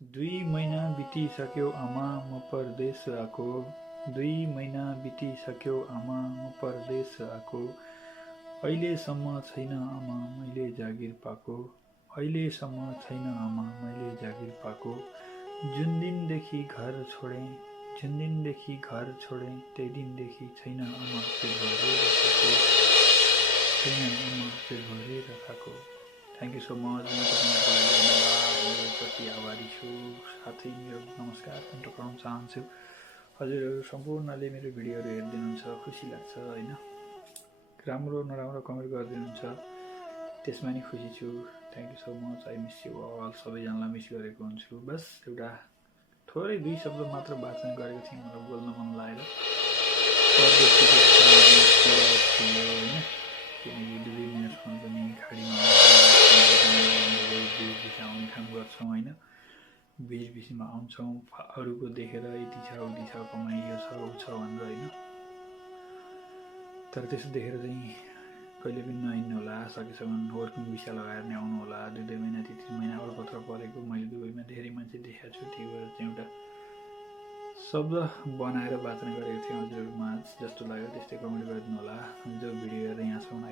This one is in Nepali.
दुई महिना बितिसक्यो आमा म परदेश आएको 2 महिना बितिसक्यो आमा म परदेश आएको अहिलेसम्म छैन आमा मैले जागिर पाएको अहिलेसम्म छैन आमा मैले जागिर पाएको जुन दिनदेखि घर छोडेँ त्यही दिनदेखि छैन आमा पेट भरेर खाएको थ्याङ्क यू सो मच म प्रति आभारी छु साथै मेरो नमस्कार पनि टक्राउन चाहन्छु हजुरहरू सम्पूर्णले मेरो भिडियोहरू हेरिदिनुहुन्छ खुसी लाग्छ होइन राम्रो नराम्रो कमेन्ट गरिदिनुहुन्छ त्यसमा नि खुसी छु thank you so much I miss you all सबैजनालाई मिस गरेको हुन्छु बस एउटा थोरै 2 शब्द मात्र वाचन गरेको थिएँ मलाई बोल्न मन लागेर किनकि 2 मिनटमा पनि खाडीमा आउने काम गर्छौँ होइन बिचमा आउँछौँ अरूको देखेर यति छ उति छ कमाइ यो छ ऊ छ भनेर होइन तर त्यसो देखेर चाहिँ कहिले पनि नहिँड्नु होला सकेसम्म वर्किङ भिसा लगाएर नै आउनु होला 2 महिना 3 महिना अलपत्र परेको मैले दुबईमा धेरै मान्छे देखेको छु त्यही भएर चाहिँ एउटा शब्द बनाएर वाचन गरेको थिएँ हजुरहरूमा जस्तो लाग्यो त्यस्तै कमेन्ट गरिदिनु होला जो भिडियो हेरेर यहाँसम्म